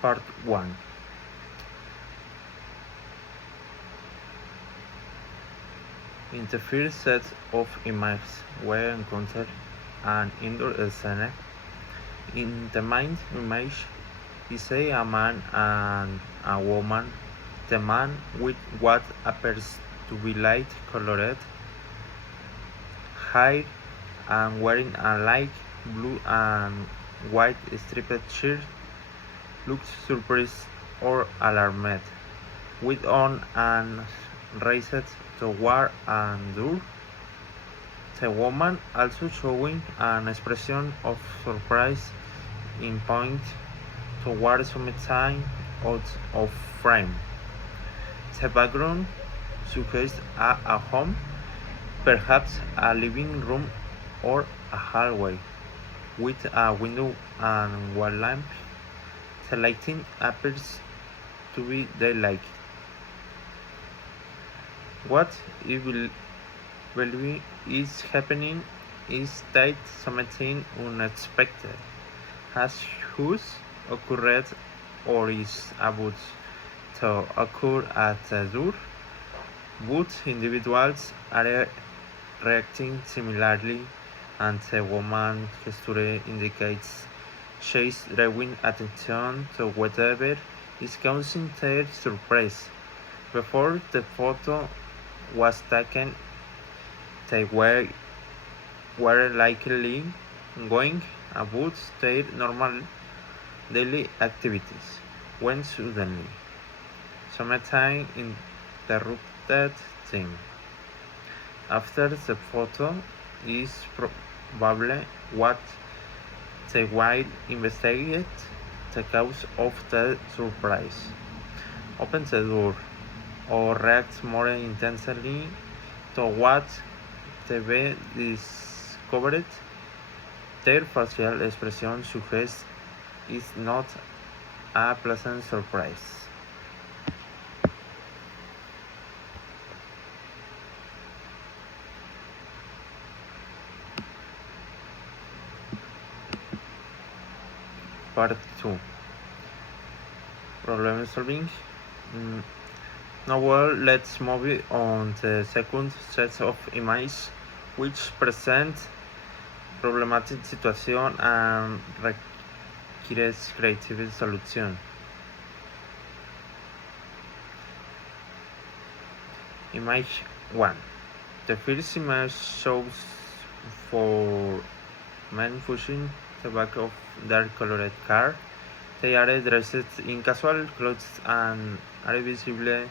Part 1. In the first set of images we encounter an indoor scene. In the main image is a man and a woman. The man with what appears to be light-colored hair and wearing a light blue and white striped shirt looks surprised or alarmed, with on and raised toward a door. The woman also showing an expression of surprise in point toward some sign out of frame. The background suggests a home, perhaps a living room or a hallway, with a window and wall lamp. The lighting appears to be daylight. What eventually is happening is that something unexpected has just occurred or is about to occur at the door. Both individuals are reacting similarly, and the woman's gesture indicates she's drawing attention to whatever is causing their surprise. Before the photo was taken, they were likely going about their normal daily activities when suddenly something interrupted them. After the photo is probably what they will investigate the cause of the surprise, open the door, or react more intensely to what they discovered. Their facial expression suggests it's not a pleasant surprise. Part 2. Problem solving. Now let's move on the second set of images, which present problematic situation and requires creative solution. Image 1. The first image shows four men pushing the back of dark colored car. They are dressed in casual clothes and are visibly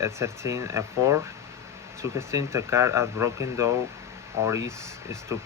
exerting effort, suggesting the car has broken down or is stuck.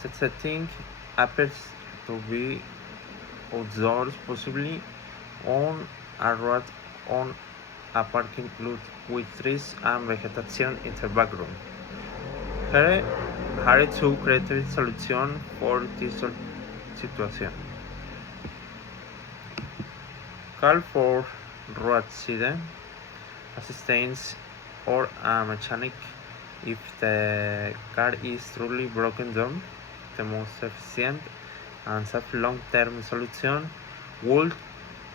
The setting appears to be outdoors, possibly on a road on a parking lot with trees and vegetation in the background. Here are two creative solutions for this situation. Call for roadside assistance or a mechanic if the car is truly broken down. The most efficient and safe long-term solution would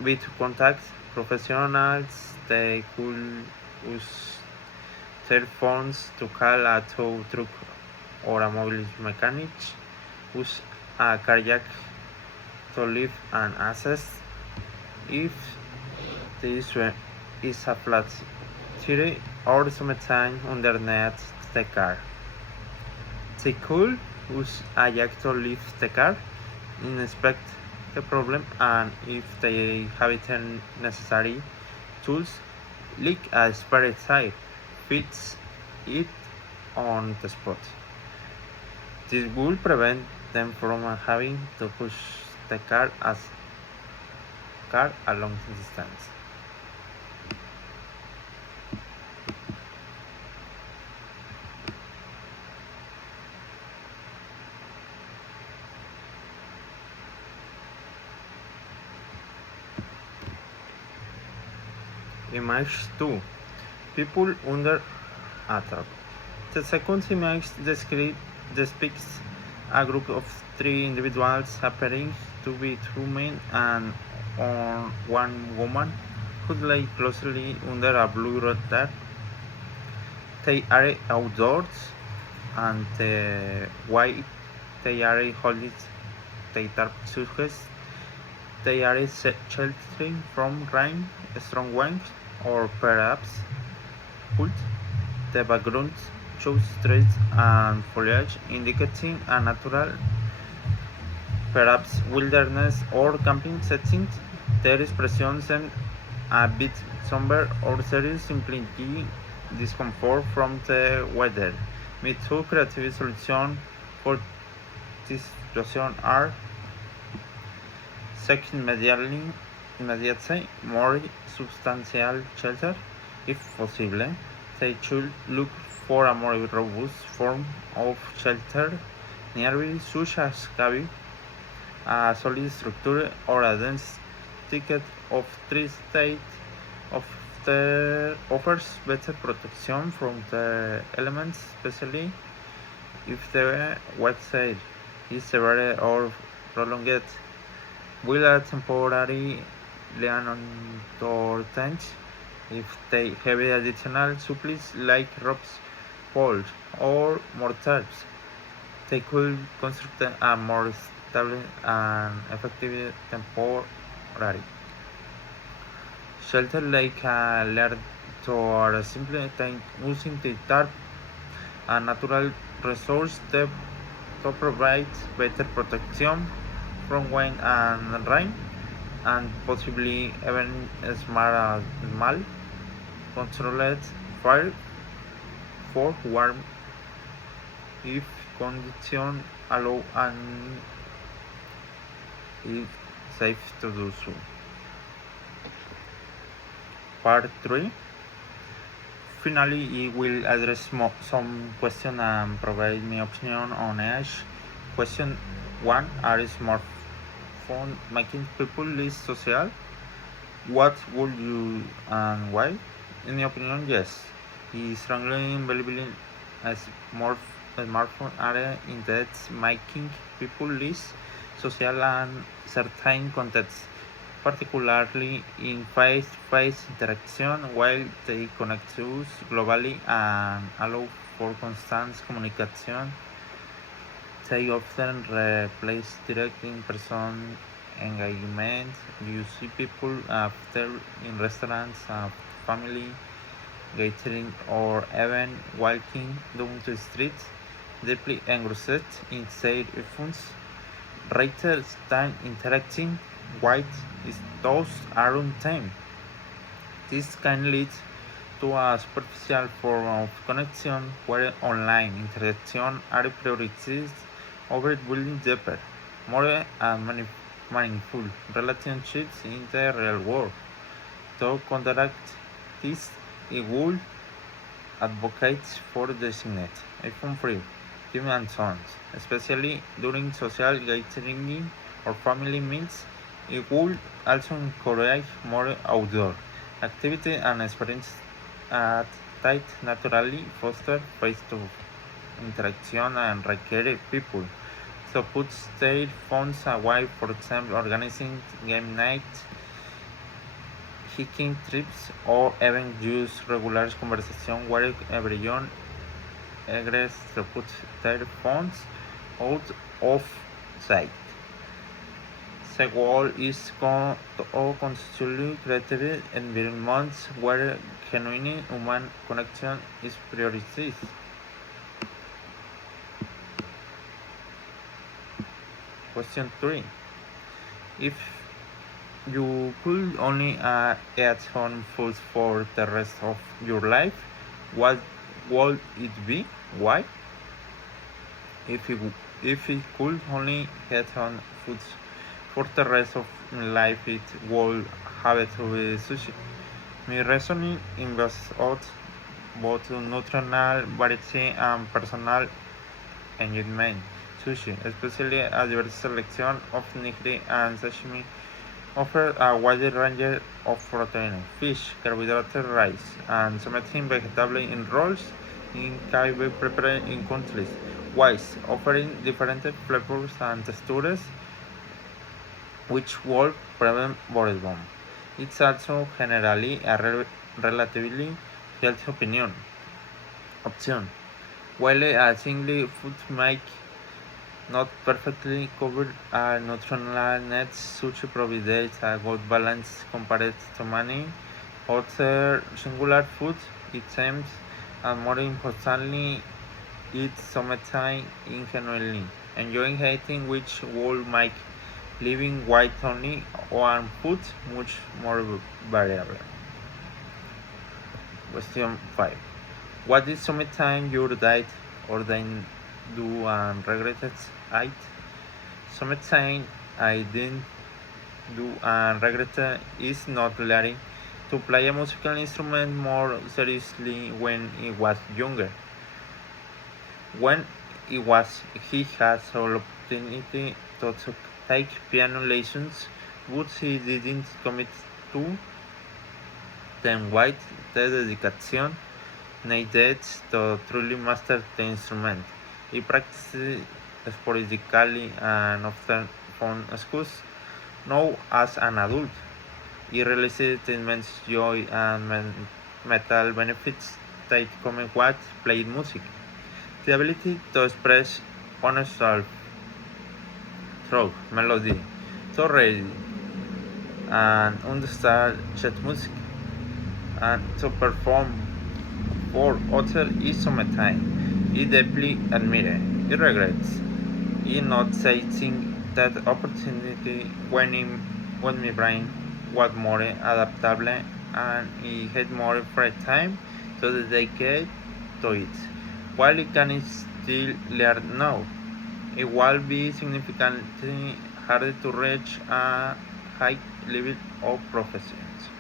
be to contact professionals. They could use their phones to call a tow truck or a mobile mechanic, use a kayak to lift and access if this is a flat tire or something underneath the car. They could use a jack to lift the car, inspect the problem, and if they have the necessary tools, like a spare tire, fix it on the spot. This will prevent them from having to push the car a long distance. Image 2. People under attack. The second image depicts A group of three individuals appearing to be two men and one woman who lay closely under a blue radar. They are outdoors and the way they are holding their dark suitcases. They are sheltering from rain, strong winds, or perhaps cold. The background shows trees and foliage indicating a natural, perhaps wilderness or camping setting. Their expression seems a bit somber or serious, simply discomfort from the weather. My two creative solutions for this situation are: seek immediately more substantial shelter, if possible. They should look for a more robust form of shelter nearby, such as cavity, a solid structure, or a dense thicket of trees that offers better protection from the elements, especially if the website is severe or prolonged. Will a temporary lean if they have additional supplies like ropes, poles, or mortars. They could construct a more stable and effective temporary shelter like a lair or simply using the tarp, a natural resource to provide better protection from wind and rain, and possibly even small controlled fire for warm if conditions allow and if safe to do so. Part 3. Finally, I will address some questions and provide my opinion on each. Question 1. Are smartphones making people less social? What would you and why? In my opinion, yes. I strongly believe as more smartphone are indeed making people less social and certain contexts, particularly in face-to-face interaction, while they connect us globally and allow for constant communication. They often replace direct in-person engagement. You see people after in restaurants, family gathering, or even walking down the street, deeply engrossed in their phones, rather than interacting with those around them. This can lead to a superficial form of connection where online interaction are prioritized over building deeper, more meaningful relationships in the real world. To counteract this, I would advocate for designate iPhone-free time and zones, especially during social gatherings or family meals. It would also encourage more outdoor activity and experience that naturally foster face-to-face interaction and require people to put their phones away, for example, organizing game nights, hiking trips, or even use regular conversation where everyone agrees to put their phones out of sight. The goal is to constantly create environments where genuine human connection is prioritized. Question 3. If you could only eat home food for the rest of your life, what would it be? Why? If you could only eat home food for the rest of my life, it would have to be sushi. My reasoning invests both nutritional variety and personal enjoyment. Sushi, especially a diverse selection of nigiri and sashimi, offer a wide range of protein, fish, carbohydrate, rice, and something vegetable in rolls. in can be prepared in countless ways, offering different flavors and textures which will prevent boredom. It's also generally a relatively healthy option. While a single food might not perfectly cover our nutritional needs, sushi provides a good balance compared to many other singular foods. It seems, and more importantly, it's summertime genuinely enjoying eating, which will make living white only one food much more variable. Question 5. What is summertime your diet or then do and regretted it? Summertime I didn't do and regret is not learning to play a musical instrument more seriously when he was younger. When he had the opportunity to take piano lessons, but he didn't commit to them with the dedication needed to truly master the instrument. He practiced sporadically and often found excuse. Now, as an adult, he realized immense joy and mental benefits that come with playing music. The ability to express oneself through melody, to read and understand such music, and to perform for others is summertime. He deeply admires. He regrets. He not seizing that opportunity when my brain was more adaptable and he had more free time to dedicate to it. While it can still learn now, it will be significantly harder to reach a high level of proficiency.